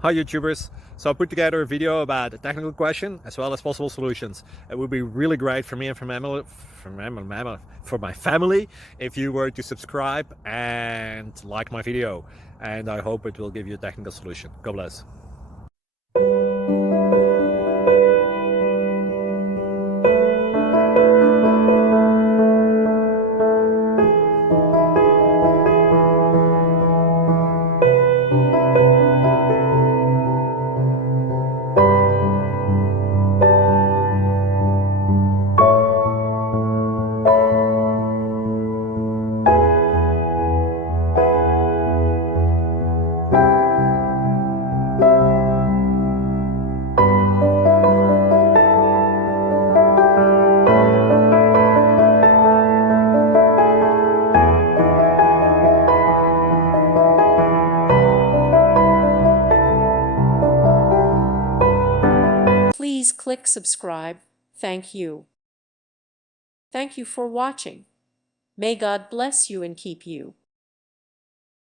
Hi YouTubers! So I put together a video about a technical question as well as possible solutions. It would be really great for me and for my family if you were to subscribe and like my video, and I hope it will give you a technical solution. God bless. Please click subscribe. Thank you. Thank you for watching. May God bless you and keep you.